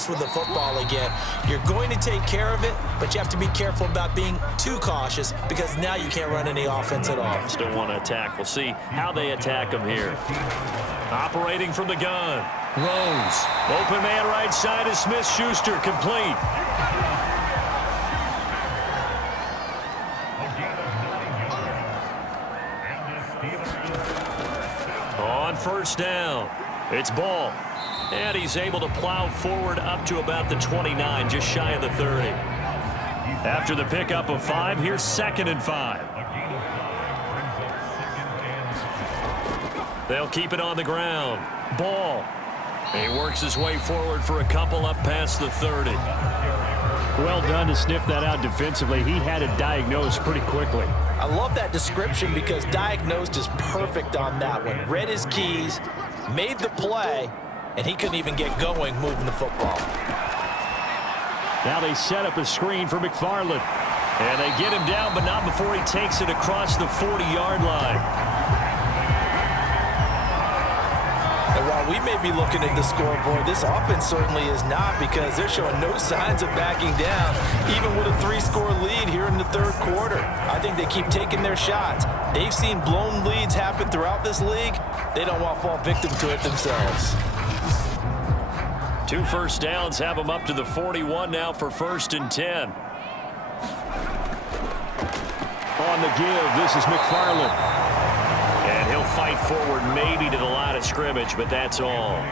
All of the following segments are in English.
loose with the football again. You're going to take care of it, but you have to be careful about being too cautious because now you can't run any offense at all. Still want to attack. We'll see how they attack him here. Operating from the gun. Rose. Open man right side is Smith-Schuster. Complete. On first down, it's Ball. And he's able to plow forward up to about the 29, just shy of the 30. After the pickup of 5, here's 2nd and 5. They'll keep it on the ground. Ball. He works his way forward for a couple up past the 30. Well done to sniff that out defensively. He had it diagnosed pretty quickly. I love that description because diagnosed is perfect on that one. Read his keys, made the play, and he couldn't even get going moving the football. Now they set up a screen for McFarland. And they get him down, but not before he takes it across the 40-yard line. And while we may be looking at the scoreboard, this offense certainly is not because they're showing no signs of backing down, even with a 3-score lead here in the third quarter. I think they keep taking their shots. They've seen blown leads happen throughout this league. They don't want to fall victim to it themselves. 2 first downs have them up to the 41 now for 1st and 10. On the give, this is McFarland. And he'll fight forward maybe to the line of scrimmage, but that's all.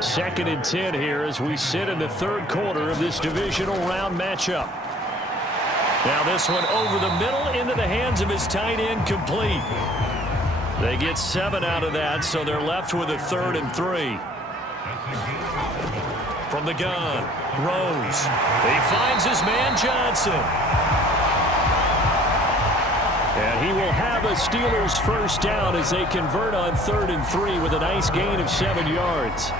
2nd and 10 here as we sit in the third quarter of this divisional round matchup. Now this one over the middle into the hands of his tight end, complete. They get 7 out of that, so they're left with a 3rd and 3. From the gun, Rose. He finds his man Johnson. And he will have a Steelers first down as they convert on 3rd and 3 with a nice gain of 7 yards.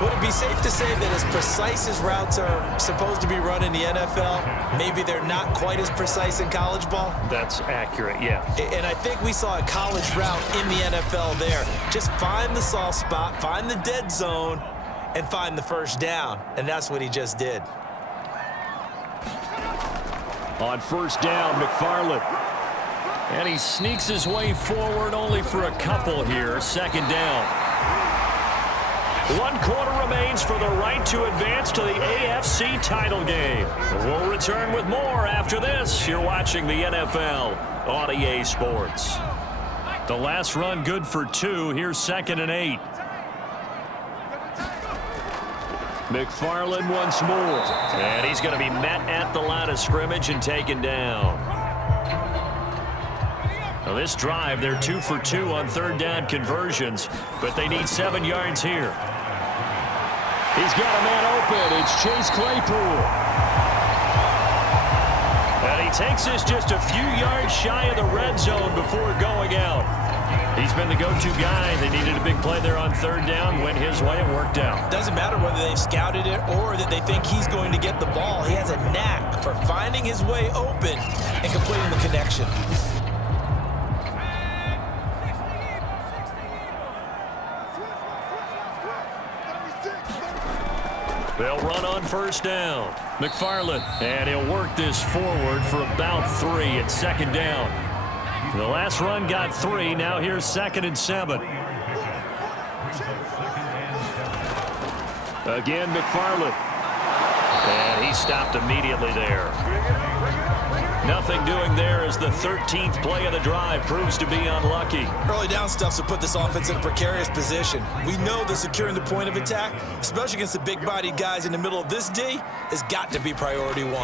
Would it be safe to say that as precise as routes are supposed to be run in the NFL, maybe they're not quite as precise in college ball? That's accurate, yeah. And I think we saw a college route in the NFL there. Just find the soft spot, find the dead zone, and find the first down. And that's what he just did. On first down, McFarland. And he sneaks his way forward only for a couple here. 2nd down. 1 quarter remains for the right to advance to the AFC title game. We'll return with more after this. You're watching the NFL on EA Sports. The last run good for 2. Here's 2nd and 8. McFarland once more. And he's going to be met at the line of scrimmage and taken down. Now this drive, they're 2 for 2 on 3rd down conversions, but they need 7 yards here. He's got a man open. It's Chase Claypool. And he takes this just a few yards shy of the red zone before going out. He's been the go-to guy. They needed a big play there on 3rd down. Went his way and worked out. Doesn't matter whether they've scouted it or that they think he's going to get the ball. He has a knack for finding his way open and completing the connection. They'll run on first down. McFarland, and he'll work this forward for about 3 at 2nd down. The last run got 3. Now here's 2nd and 7. Again, McFarland. And he stopped immediately there. Nothing doing there as the 13th play of the drive proves to be unlucky. Early down stuff's to put this offense in a precarious position. We know that securing the point of attack, especially against the big-bodied guys in the middle of this D, has got to be priority 1.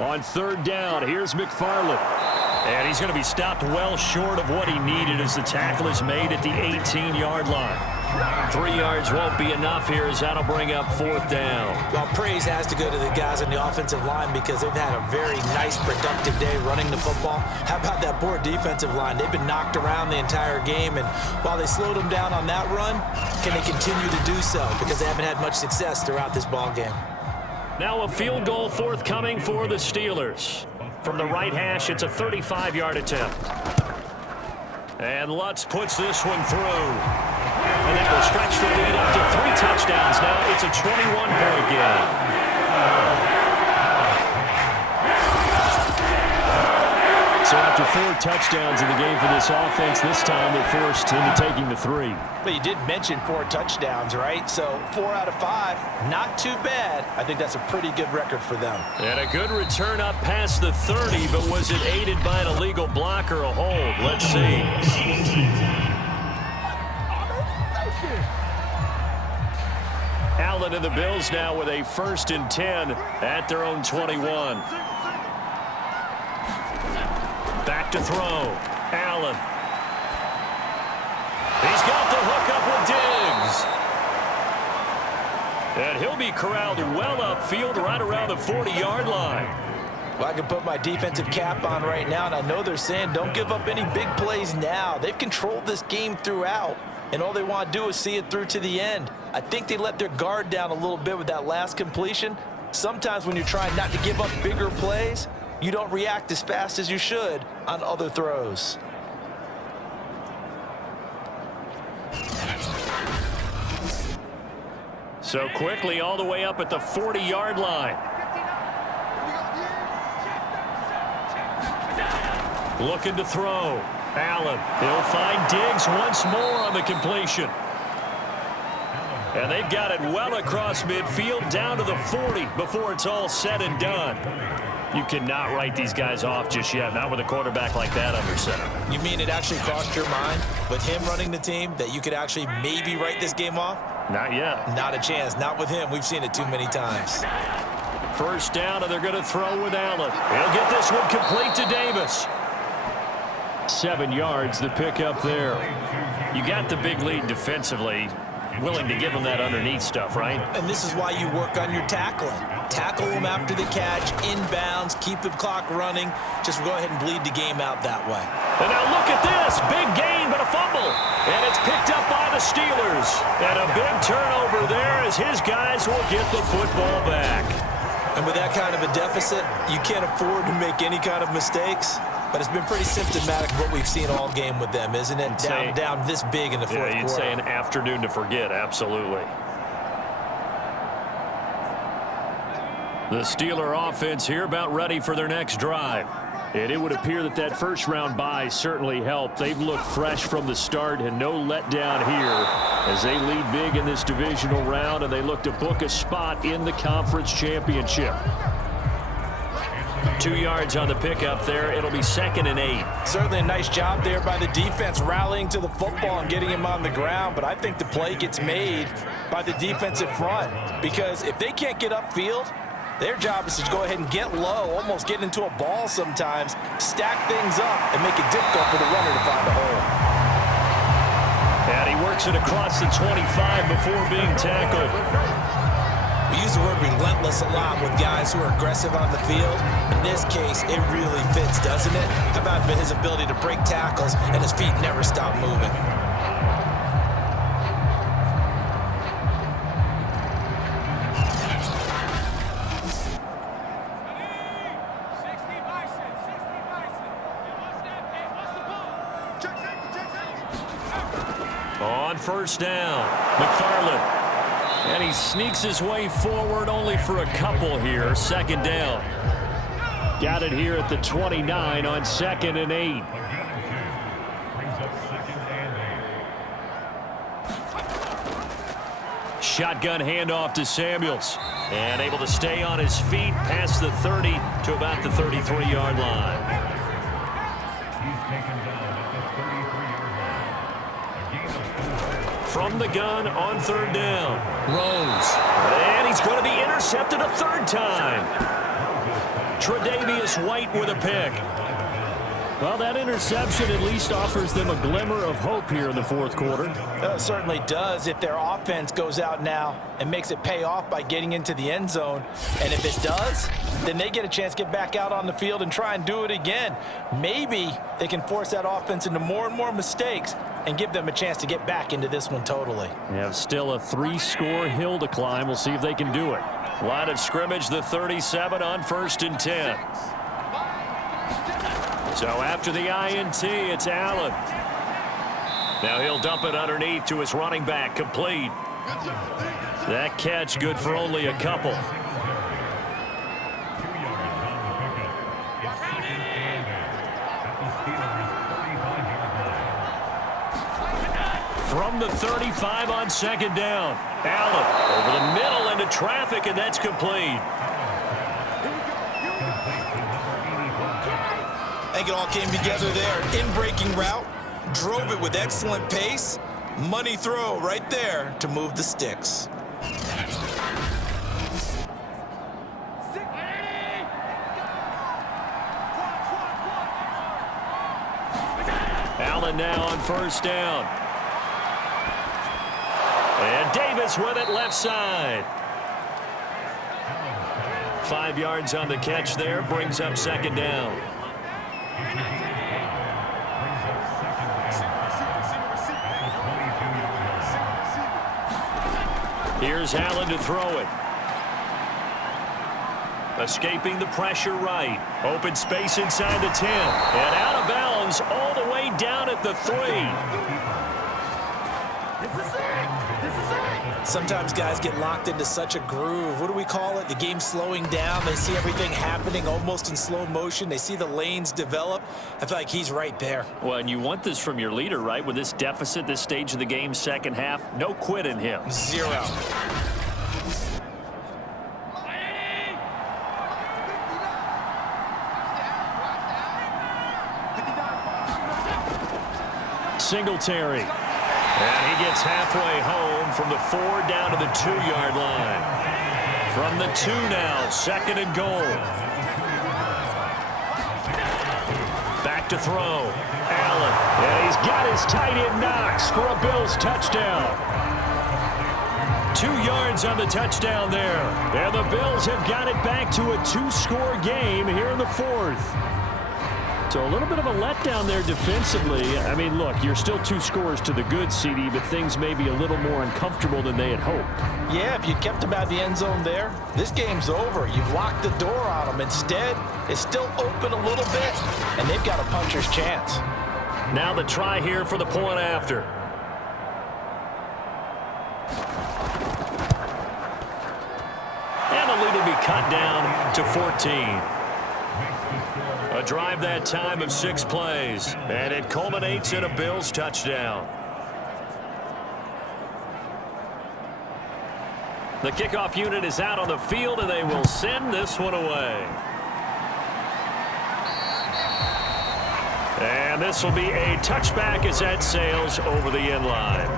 On 3rd down, here's McFarland. And he's going to be stopped well short of what he needed as the tackle is made at the 18-yard line. 3 yards won't be enough here as that'll bring up 4th down. Well, praise has to go to the guys on the offensive line because they've had a very nice, productive day running the football. How about that poor defensive line? They've been knocked around the entire game, and while they slowed them down on that run, can they continue to do so because they haven't had much success throughout this ball game. Now a field goal forthcoming for the Steelers. From the right hash, it's a 35-yard attempt. And Lutz puts this one through. and that will stretch the lead up to 3 touchdowns. Now it's a 21-point game. So after 4 touchdowns in the game for this offense, this time they're forced into taking the 3. But you did mention 4 touchdowns, right? So 4 out of 5, not too bad. I think that's a pretty good record for them. And a good return up past the 30, but was it aided by an illegal block or a hold? Let's see. Allen and the Bills now with a 1st and 10 at their own 21. Back to throw. Allen. He's got the hook up with Diggs. And he'll be corralled well upfield right around the 40-yard line. Well, I can put my defensive cap on right now, and I know they're saying don't give up any big plays now. They've controlled this game throughout, and all they want to do is see it through to the end. I think they let their guard down a little bit with that last completion. Sometimes when you're trying not to give up bigger plays, you don't react as fast as you should on other throws. So quickly all the way up at the 40-yard line. Looking to throw. Allen. He'll find Diggs once more on the completion. And they've got it well across midfield down to the 40 before it's all said and done. You cannot write these guys off just yet, not with a quarterback like that under center. You mean it actually crossed your mind with him running the team that you could actually maybe write this game off? Not yet. Not a chance. Not with him. We've seen it too many times. 1st down, and they're going to throw with Allen. He'll get this one complete to Davis. 7 yards, the pickup there. You got the big lead defensively. Willing to give them that underneath stuff, right? And this is why you work on your tackling. Tackle them after the catch, inbounds, keep the clock running. Just go ahead and bleed the game out that way. And now look at this. Big gain, but a fumble. And it's picked up by the Steelers. And a big turnover there as his guys will get the football back. And with that kind of a deficit, you can't afford to make any kind of mistakes. But it's been pretty symptomatic of what we've seen all game with them, isn't it? Down this big in the fourth quarter. You'd say an afternoon to forget, absolutely. The Steeler offense here about ready for their next drive. And it would appear that that first-round bye certainly helped. They've looked fresh from the start and no letdown here as they lead big in this divisional round, and they look to book a spot in the conference championship. 2 yards on the pickup there. It'll be 2nd and 8. Certainly a nice job there by the defense rallying to the football and getting him on the ground, but I think the play gets made by the defensive front because if they can't get upfield, their job is to go ahead and get low, almost get into a ball sometimes, stack things up, and make it difficult for the runner to find a hole. And he works it across the 25 before being tackled. We use the word relentless a lot with guys who are aggressive on the field. In this case, it really fits, doesn't it? How about his ability to break tackles and his feet never stop moving? On 1st down, McFarland. And he sneaks his way forward only for a couple here. 2nd down. Got it here at the 29 on 2nd and 8. Shotgun handoff to Samuels. And able to stay on his feet past the 30 to about the 33-yard line. From the gun on 3rd down. Rose. And he's going to be intercepted a 3rd time. Tre'Davious White with a pick. Well, that interception at least offers them a glimmer of hope here in the 4th quarter. It certainly does if their offense goes out now and makes it pay off by getting into the end zone. And if it does, then they get a chance to get back out on the field and try and do it again. Maybe they can force that offense into more and more mistakes and give them a chance to get back into this one totally. They have still a 3-score hill to climb. We'll see if they can do it. Line of scrimmage, the 37 on 1st and 10. So after the INT, it's Allen. Now he'll dump it underneath to his running back, complete. That catch good for only a couple. From the 35 on second down. Allen over the middle into traffic, and that's complete. I think it all came together there. In-breaking route, drove it with excellent pace. Money throw right there to move the sticks. Allen now on first down. And Davis with it left side. 5 yards on the catch there, brings up second down. Here's Allen to throw it. Escaping the pressure right. Open space inside the 10. And out of bounds all the way down at the 3. Sometimes guys get locked into such a groove. What do we call it? The game slowing down. They see everything happening almost in slow motion. They see the lanes develop. I feel like he's right there. Well, and you want this from your leader, right? With this deficit, this stage of the game, second half, no quit in him. 0. Singletary. And he gets halfway home from the 4 down to the 2-yard line. From the 2 now, second and goal. Back to throw. Allen. And he's got his tight end Knox for a Bills touchdown. 2 yards on the touchdown there. And the Bills have got it back to a 2-score game here in the 4th. So a little bit of a letdown there defensively. I mean, look, you're still 2 scores to the good, CD, but things may be a little more uncomfortable than they had hoped. Yeah, if you kept them out of the end zone there, this game's over. You've locked the door on them. Instead, it's still open a little bit, and they've got a puncher's chance. Now the try here for the point after. And the lead will be cut down to 14. A drive that time of 6 plays, and it culminates in a Bills touchdown. The kickoff unit is out on the field, and they will send this one away. And this will be a touchback as that sails over the end line.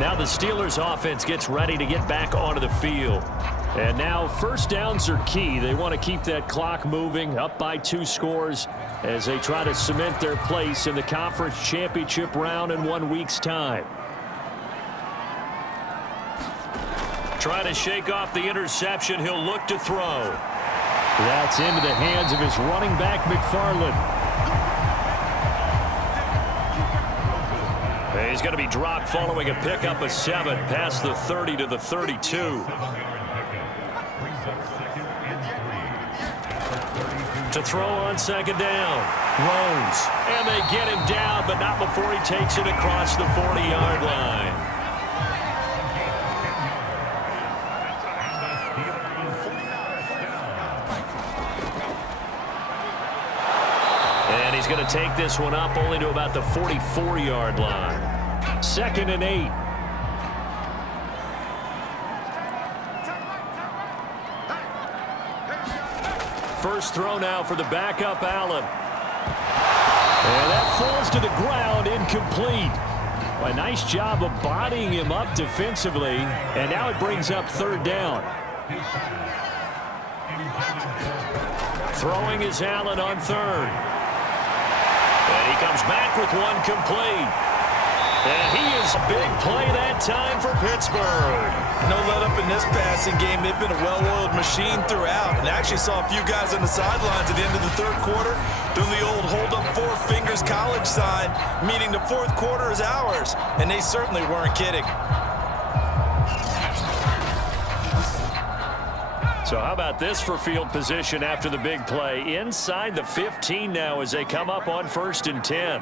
Now the Steelers offense gets ready to get back onto the field. And now first downs are key. They want to keep that clock moving, up by 2 scores as they try to cement their place in the conference championship round in 1 week's time. Trying to shake off the interception. He'll look to throw. That's into the hands of his running back, McFarland. He's going to be dropped following a pickup of 7 past the 30 to the 32. To throw on second down. Rose. And they get him down, but not before he takes it across the 40-yard line. And he's going to take this one up only to about the 44-yard line. 2nd and 8. First throw now for the backup, Allen. And that falls to the ground, incomplete. A nice job of bodying him up defensively, and now it brings up 3rd down. Throwing is Allen on 3rd. And he comes back with one complete. And he is a big play that time for Pittsburgh. No let up in this passing game. They've been a well-oiled machine throughout. And I actually saw a few guys on the sidelines at the end of the 3rd quarter doing the old hold up 4 fingers college sign, meaning the 4th quarter is ours. And they certainly weren't kidding. So how about this for field position after the big play? Inside the 15 now as they come up on 1st and 10.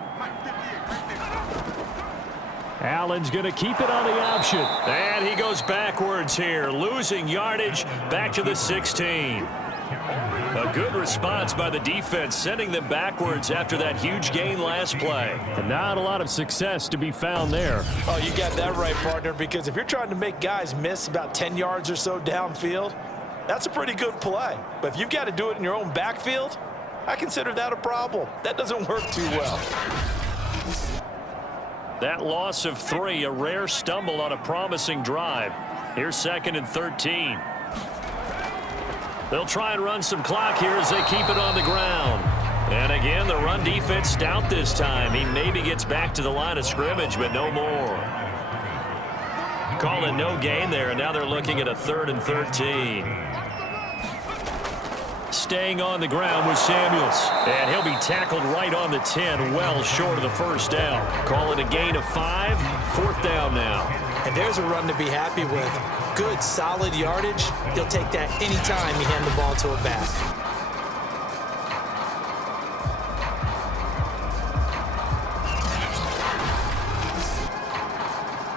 Allen's going to keep it on the option. And he goes backwards here, losing yardage back to the 16. A good response by the defense, sending them backwards after that huge gain last play. And not a lot of success to be found there. Oh, you got that right, partner, because if you're trying to make guys miss about 10 yards or so downfield, that's a pretty good play. But if you've got to do it in your own backfield, I consider that a problem. That doesn't work too well. That loss of 3, a rare stumble on a promising drive. Here's 2nd and 13. They'll try and run some clock here as they keep it on the ground. And again, the run defense stout this time. He maybe gets back to the line of scrimmage, but no more. Call it no gain there, and now they're looking at a 3rd and 13. Staying on the ground with Samuels. And he'll be tackled right on the 10, well short of the first down. Call it a gain of 5, 4th down now. And there's a run to be happy with. Good, solid yardage. He'll take that anytime you hand the ball to a back.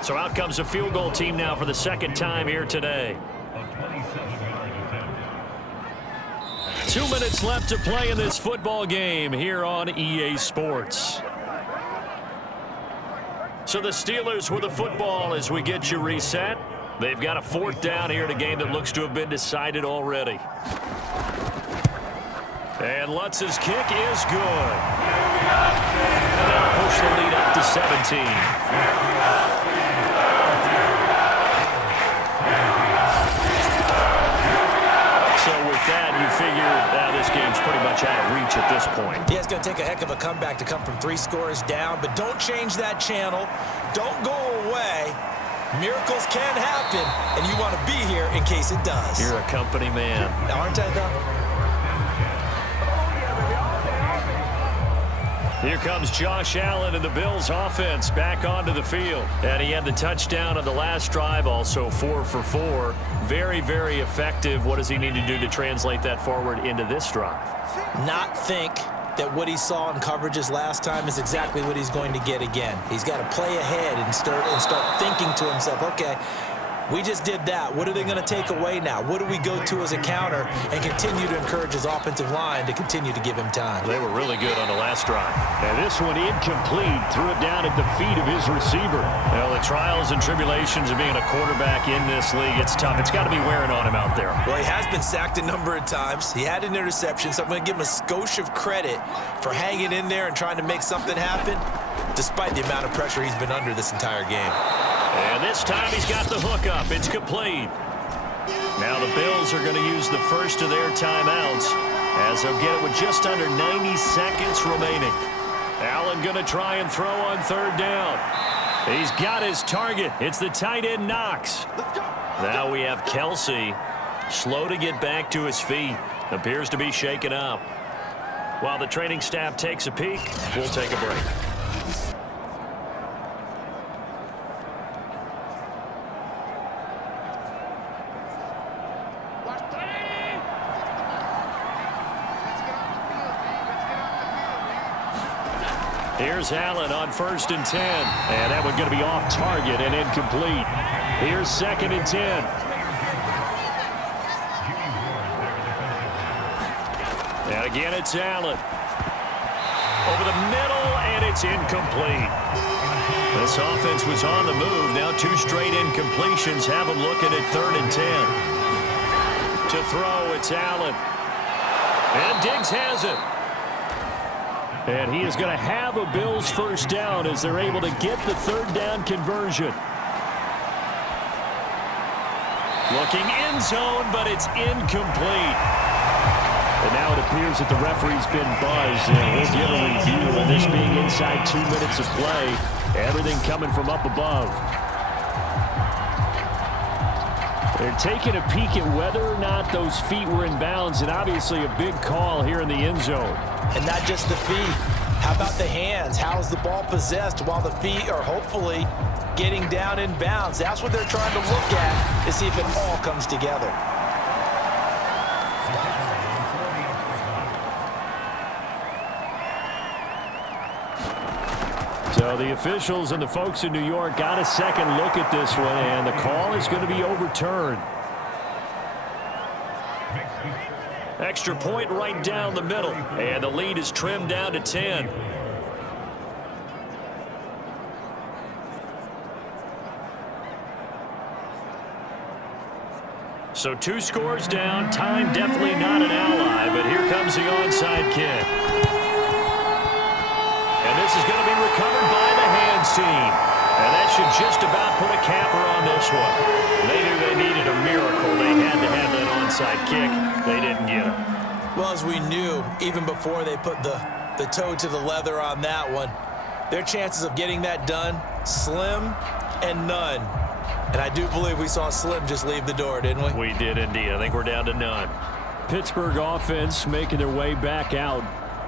So out comes a field goal team now for the 2nd time here today. 2 minutes left to play in this football game here on EA Sports. So the Steelers with the football as we get you reset. They've got a 4th down here in a game that looks to have been decided already. And Lutz's kick is good. They'll push the lead up to 17. You figure this game's pretty much out of reach at this point. Yeah, it's going to take a heck of a comeback to come from 3 scores down, but don't change that channel. Don't go away. Miracles can happen, and you want to be here in case it does. You're a company man. Aren't I, though? Here comes Josh Allen and the Bills offense back onto the field. And he had the touchdown on the last drive, also 4 for 4. Very, very effective. What does he need to do to translate that forward into this drive? Not think that what he saw in coverages last time is exactly what he's going to get again. He's got to play ahead and start thinking to himself, okay, we just did that. What are they going to take away now? What do we go to as a counter and continue to encourage his offensive line to continue to give him time? They were really good on the last drive. And this one incomplete. Threw it down at the feet of his receiver. Well, the trials and tribulations of being a quarterback in this league, it's tough. It's got to be wearing on him out there. Well, he has been sacked a number of times. He had an interception, so I'm going to give him a skosh of credit for hanging in there and trying to make something happen, despite the amount of pressure he's been under this entire game. And this time he's got the hook up. It's complete. Now the Bills are going to use the first of their timeouts as they'll get it with just under 90 seconds remaining. Allen going to try and throw on 3rd down. He's got his target. It's the tight end Knox. Now we have Kelsey, slow to get back to his feet. Appears to be shaken up. While the training staff takes a peek, we'll take a break. Here's Allen on 1st and 10. And that one going to be off target and incomplete. Here's 2nd and 10. And again, it's Allen. Over the middle, and it's incomplete. This offense was on the move. Now 2 straight incompletions have them looking at 3rd and 10. To throw, it's Allen. And Diggs has it. And he is going to have a Bills first down as they're able to get the 3rd down conversion. Looking end zone, but it's incomplete. And now it appears that the referee's been buzzed, and we'll get a review. And this being inside 2 minutes of play, everything coming from up above. They're taking a peek at whether or not those feet were in bounds, and obviously a big call here in the end zone. And not just the feet. How about the hands? How is the ball possessed while the feet are hopefully getting down in bounds? That's what they're trying to look at to see if it all comes together. So the officials and the folks in New York got a second look at this one, and the call is going to be overturned. Extra point right down the middle, and the lead is trimmed down to 10. So 2 scores down. Time definitely not an ally, but here comes the onside kick. And this is going to be recovered by the hands team. And that should just about put a capper on this one. They knew they needed a miracle. They had to have that onside kick. They didn't get it. Well, as we knew, even before they put the toe to the leather on that one, their chances of getting that done, slim and none. And I do believe we saw Slim just leave the door, didn't we? We did indeed. I think we're down to none. Pittsburgh offense making their way back out.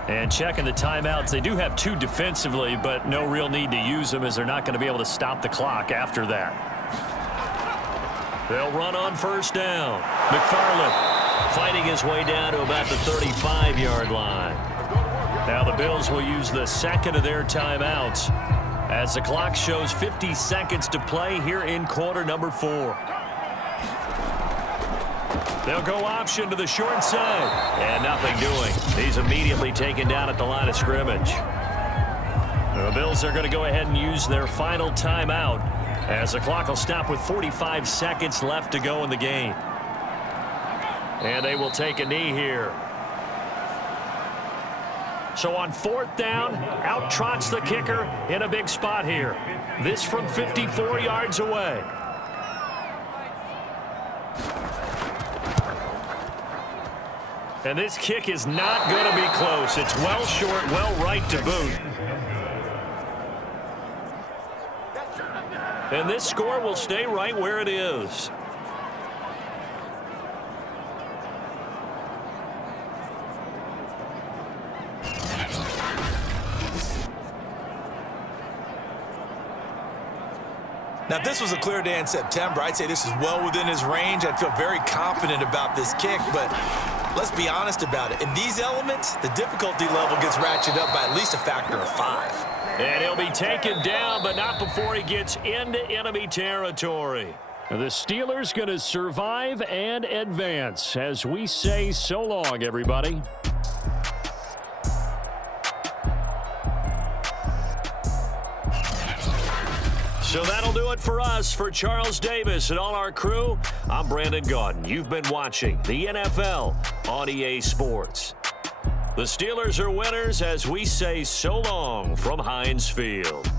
And checking the timeouts. They do have 2 defensively, but no real need to use them as they're not going to be able to stop the clock after that. They'll run on first down. McFarland fighting his way down to about the 35-yard line. Now the Bills will use the second of their timeouts as the clock shows 50 seconds to play here in quarter number 4. They'll go option to the short side. And nothing doing. He's immediately taken down at the line of scrimmage. The Bills are going to go ahead and use their final timeout as the clock will stop with 45 seconds left to go in the game. And they will take a knee here. So on 4th down, out trots the kicker in a big spot here. This from 54 yards away. And this kick is not going to be close. It's well short, well right to boot. And this score will stay right where it is. Now, if this was a clear day in September, I'd say this is well within his range. I'd feel very confident about this kick, but let's be honest about it. In these elements, the difficulty level gets ratcheted up by at least a factor of 5. And he'll be taken down, but not before he gets into enemy territory. The Steelers going to survive and advance as we say so long, everybody. So that'll do it for us. For Charles Davis and all our crew, I'm Brandon Gaudin. You've been watching the NFL on EA Sports. The Steelers are winners as we say so long from Heinz Field.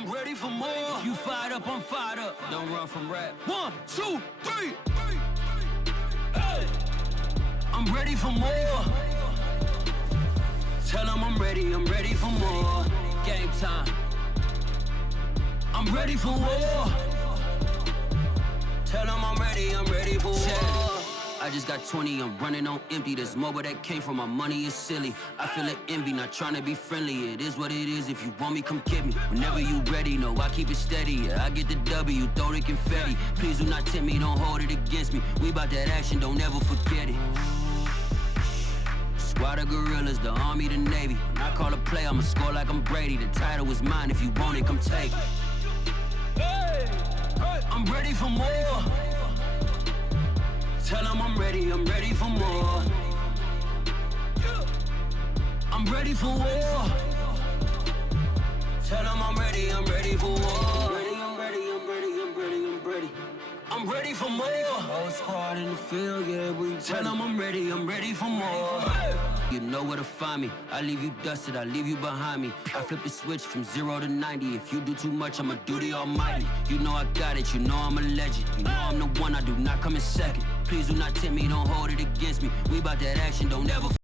I'm ready for more. If you fired up, I'm fired up. Don't run from rap. 1, 2, 3. Hey. I'm ready for more. Tell them I'm ready for more. Game time. I'm ready for war. Tell them I'm ready for war. I just got 20, I'm running on empty. This mobile that came from my money is silly. I feel it envy, not trying to be friendly. It is what it is, if you want me, come get me. Whenever you ready, no, I keep it steady. Yeah, I get the W, throw the confetti. Please do not tempt me, don't hold it against me. We bout that action, don't ever forget it. Squad of gorillas, the army, the navy. When I call a play, I'ma score like I'm Brady. The title is mine, if you want it, come take it. I'm ready for more. Tell them I'm ready for more. I'm ready for war. Tell them I'm ready for war. I'm ready for more. Whole squad in the field, yeah, we tell them I'm ready for more. You know where to find me. I leave you dusted, I leave you behind me. I flip the switch from 0 to 90. If you do too much, I'ma do the almighty. You know I got it, you know I'm a legend. You know I'm the one, I do not come in second. Please do not tempt me, don't hold it against me. We bout that action, don't ever